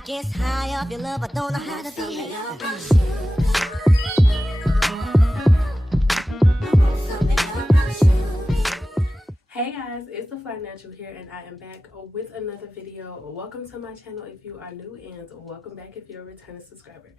I guess high off your love, I don't know how to be. Hey guys, it's the Financial here, and I am back with another video. Welcome to my channel if you are new, and welcome back if you're a returning subscriber.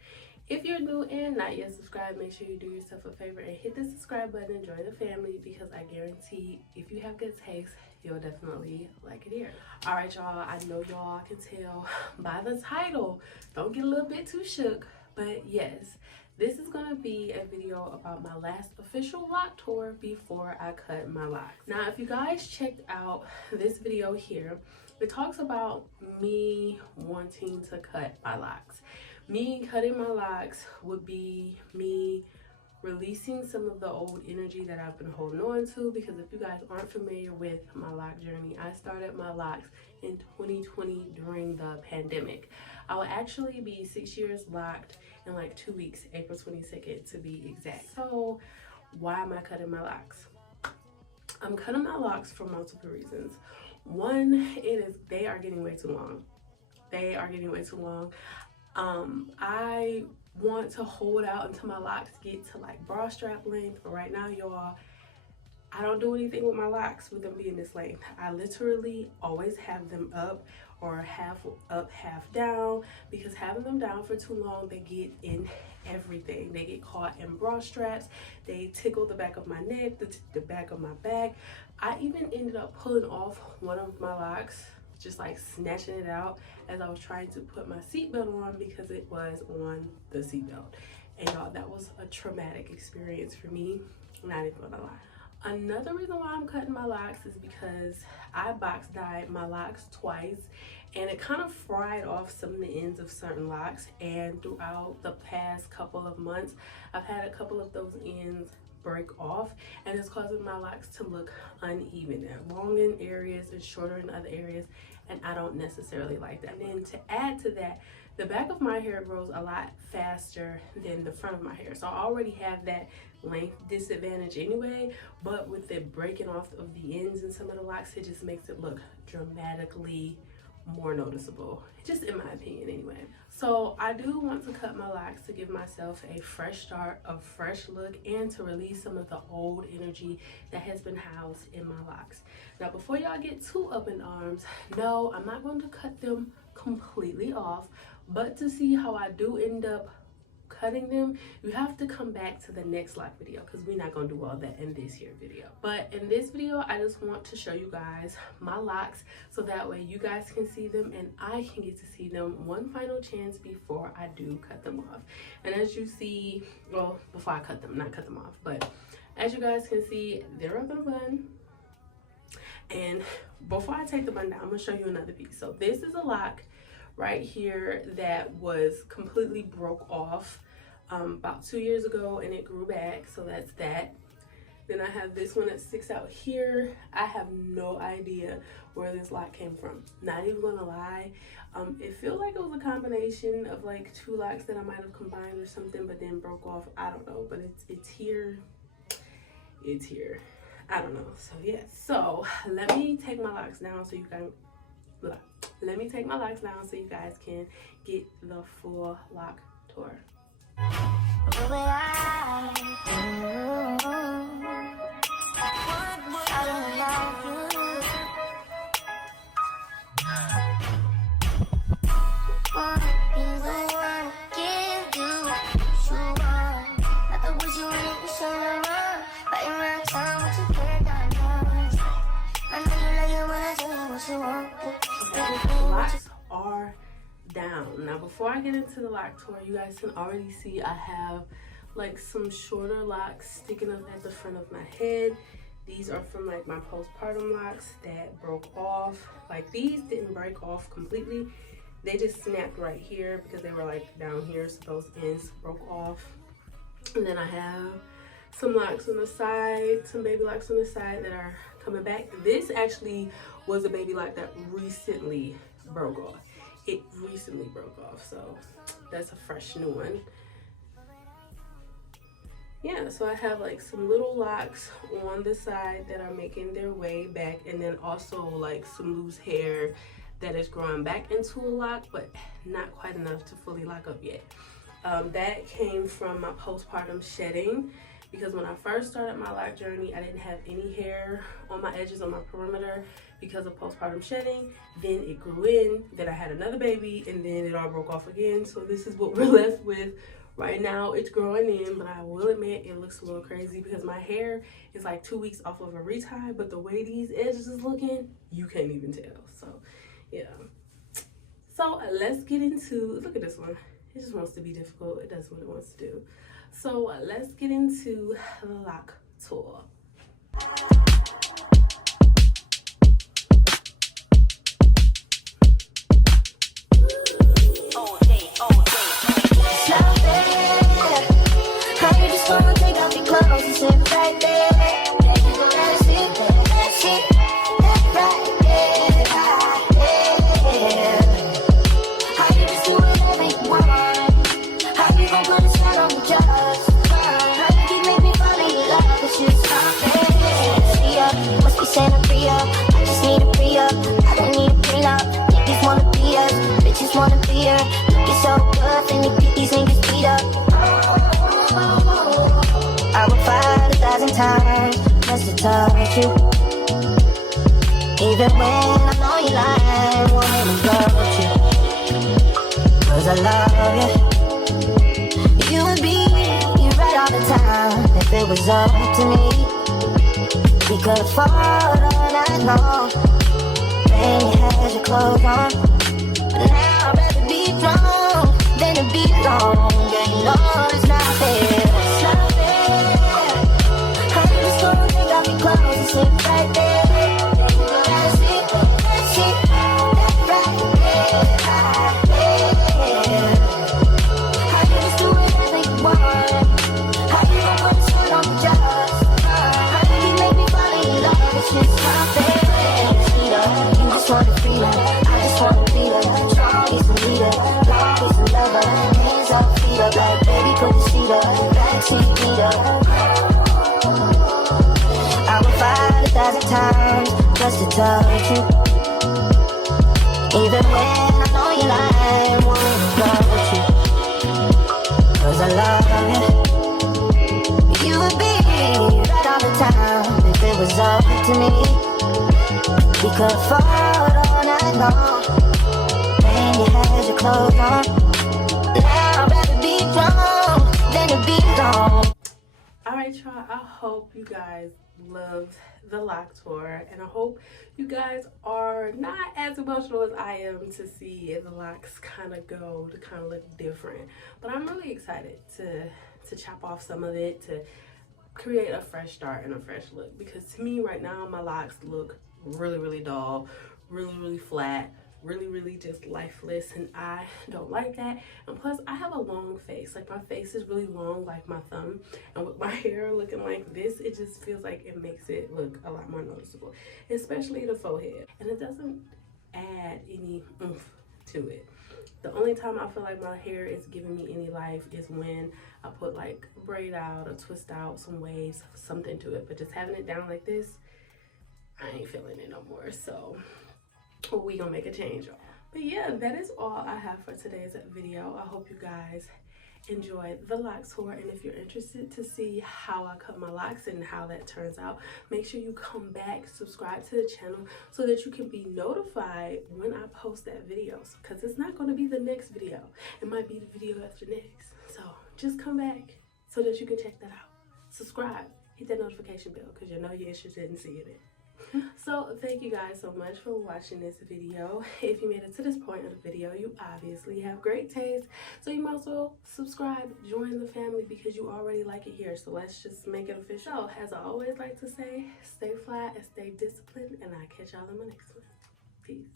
If you're new and not yet subscribed, make sure you do yourself a favor and hit the subscribe button and join the family, because I guarantee if you have good taste, you'll definitely like it here. All right, y'all, I know y'all can tell by the title. Don't get a little bit too shook, but yes, this is going to be a video about my last official lock tour before I cut my locks. Now, if you guys checked out this video here, it talks about me wanting to cut my locks. Me cutting my locks would be me releasing some of the old energy that I've been holding on to, because if you guys aren't familiar with my lock journey, I started my locks in 2020 during the pandemic. I will actually be 6 years locked in like 2 weeks, April 22nd to be exact. So why am I cutting my locks? I'm cutting my locks for multiple reasons. One, they are getting way too long. They are getting way too long. I want to hold out until my locks get to like bra strap length, but right now, y'all, I don't do anything with my locks with them being this length. I literally always have them up, or half up, half down, because having them down for too long, they get in everything. They get caught in bra straps, they tickle the back of my neck, the back of my back. I even ended up pulling off one of my locks, just like snatching it out as I was trying to put my seatbelt on, because it was on the seatbelt. And y'all, that was a traumatic experience for me, not even gonna lie. Another reason why I'm cutting my locks is because I box dyed my locks twice, and it kind of fried off some of the ends of certain locks. And throughout the past couple of months, I've had a couple of those ends break off, and it's causing my locks to look uneven. They're long in areas and shorter in other areas, and I don't necessarily like that. And then to add to that, the back of my hair grows a lot faster than the front of my hair, so I already have that length disadvantage anyway, but with it breaking off of the ends and some of the locks, it just makes it look dramatically more noticeable, just in my opinion anyway. So I do want to cut my locks to give myself a fresh start, a fresh look, and to release some of the old energy that has been housed in my locks. Now, before y'all get too up in arms, no, I'm not going to cut them completely off, but to see how I do end up cutting them, you have to come back to the next lock video, because we're not going to do all that in this here video. But in this video, I just want to show you guys my locks, so that way you guys can see them and I can get to see them one final chance before I do cut them off. And as you see, well, before I cut them, not cut them off, but as you guys can see, they're up in a bun. And before I take the bun down, I'm going to show you another piece. So this is a lock right here that was completely broke off about 2 years ago, and it grew back, so that's that. Then I have this one that sticks out here. I have no idea where this lock came from, not even gonna lie. It feels like it was a combination of like two locks that I might have combined or something, but then broke off. I don't know, but it's here. It's here. I don't know. So yeah, so let me take my locks down so you can let me take my locks down so you guys can get the full lock tour. Locks are down. Now, before I get into the lock tour, you guys can already see I have like some shorter locks sticking up at the front of my head. These are from like my postpartum locks that broke off. Like, these didn't break off completely, they just snapped right here because they were like down here, so those ends broke off. And then I have some locks on the side, some baby locks on the side that are coming back. This actually was a baby lock that recently broke off. It recently broke off, so that's a fresh new one. Yeah, so I have like some little locks on the side that are making their way back, and then also like some loose hair that is growing back into a lock, but not quite enough to fully lock up yet. That came from my postpartum shedding, because when I first started my lock journey, I didn't have any hair on my edges, on my perimeter, because of postpartum shedding. Then it grew in, then I had another baby, and then it all broke off again. So this is what we're left with right now. It's growing in, but I will admit it looks a little crazy because my hair is like 2 weeks off of a retie, but the way these edges is looking, you can't even tell. So yeah. So let's get into, look at this one. It just wants to be difficult. It does what it wants to do. So let's get into the lock tour. I would fight 1,000 times just to touch you. Even when I know you lying, wanting to touch you. 'Cause I love you. You would be right all the time. If it was up to me, we could have fought all night long. Then you had your clothes on. But now I'd rather be drunk than to be alone. Yeah, you know it's not fair. It's not fair. How you just gonna take off your clothes and sleep right there? That's it, that's it, that's right there. How you just do whatever you want? How you gon' put the sweat on the just? How you make me fall in love? It's just not fair. You just want the freedom, I just want to be her. Strong is the leader, long is the lover. Hands up, feet up, like baby put the seat up. Backseat leader. I would fight 1,000 times just to touch you. Even when I know you lying, wanting to touch you. 'Cause I love you. You would be right all the time if it was up to me. We could have fought all night long. When you had your clothes on. Now I'd rather be drunk than to be alone. Alright y'all, I hope you guys loved the lock tour, and I hope you guys are not as emotional as I am to see the locks kind of go, to kind of look different. But I'm really excited to chop off some of it, to create a fresh start and a fresh look, because to me right now my locks look really dull, really flat, really just lifeless, and I don't like that. And plus I have a long face, like my face is really long, like my thumb, and with my hair looking like this, it just feels like it makes it look a lot more noticeable, especially the forehead, and it doesn't add any oomph to it. The only time I feel like my hair is giving me any life is when I put like braid out or twist out some waves, something to it, but just having it down like this, I ain't feeling it no more. So we gonna make a change. But yeah, that is all I have for today's video. I hope you guys enjoyed the lock tour, and if you're interested to see how I cut my locks and how that turns out, make sure you come back, subscribe to the channel so that you can be notified when I post that video, because it's not going to be the next video, it might be the video after next. So just come back so that you can check that out. Subscribe, hit that notification bell, because you know you're interested in seeing it. So thank you guys so much for watching this video. If you made it to this point of the video, you obviously have great taste, so you might as well subscribe, join the family, because you already like it here. So let's just make it official. As I always like to say, stay fly and stay disciplined, and I'll catch y'all in my next one. Peace.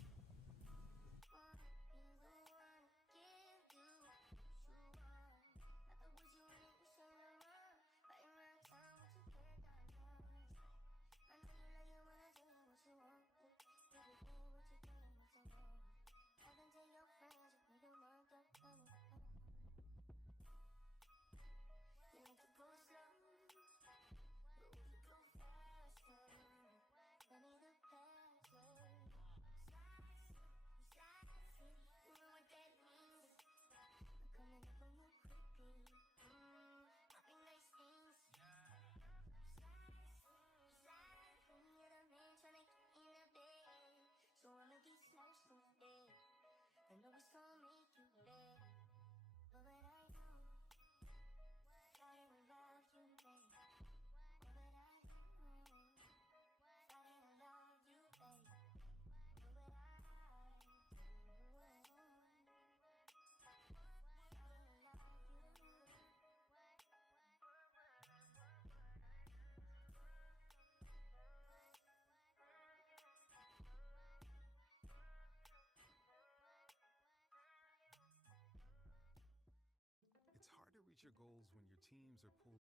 told me to live, what would I do? Started without you, babe. What would I do? Started without you, babe. What would I do? Started without you. It's hard to reach your goals when your teams are pulled